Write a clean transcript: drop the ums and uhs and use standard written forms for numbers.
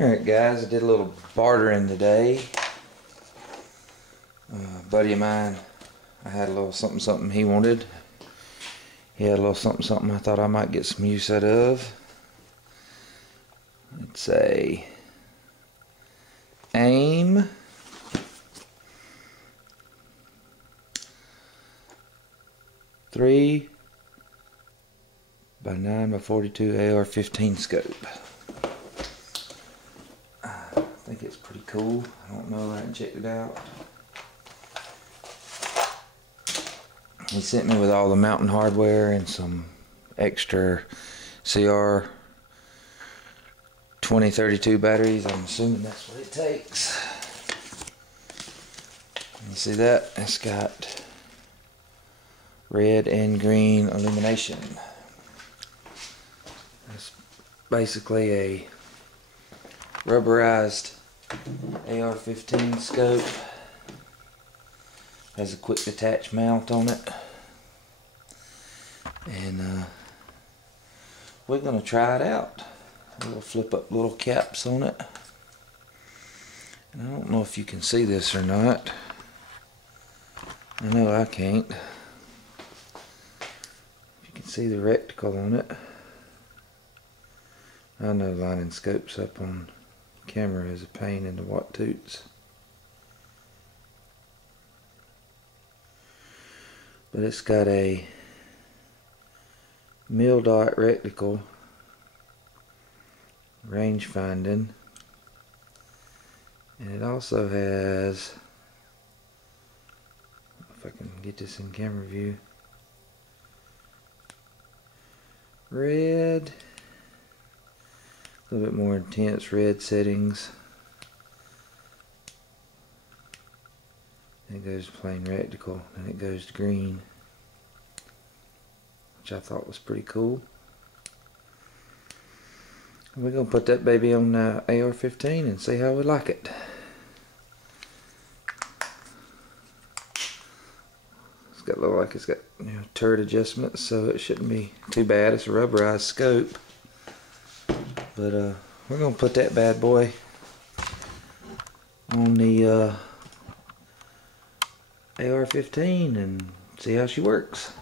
Alright guys, I did a little bartering today. A buddy of mine, I had a little something he wanted. He had a little something I thought I might get some use out of. It's a AIM .3 by 9 by 42 AR-15 scope. I think it's pretty cool. I don't know, I haven't checked it out. He sent me with all the mounting hardware and some extra CR 2032 batteries. I'm assuming that's what it takes. You see that? It's got red and green illumination. It's basically a rubberized AR-15 scope. Has a quick detach mount on it, and we're gonna try it out. We'll flip up little caps on it, and I don't know if you can see this or not. I know I can't. You can see the reticle on it. I know lining scopes up on camera is a pain in the what toots. But it's got a mil dot reticle, range finding, and it also has, if I can get this in camera view, red, a little bit more intense red settings. It goes to plain reticle, and it goes to green, which I thought was pretty cool. And we're gonna put that baby on AR-15 and see how we like it. It's got look like it's got turret adjustments, so it shouldn't be too bad. It's a rubberized scope, but we're gonna put that bad boy on the AR-15 and see how she works.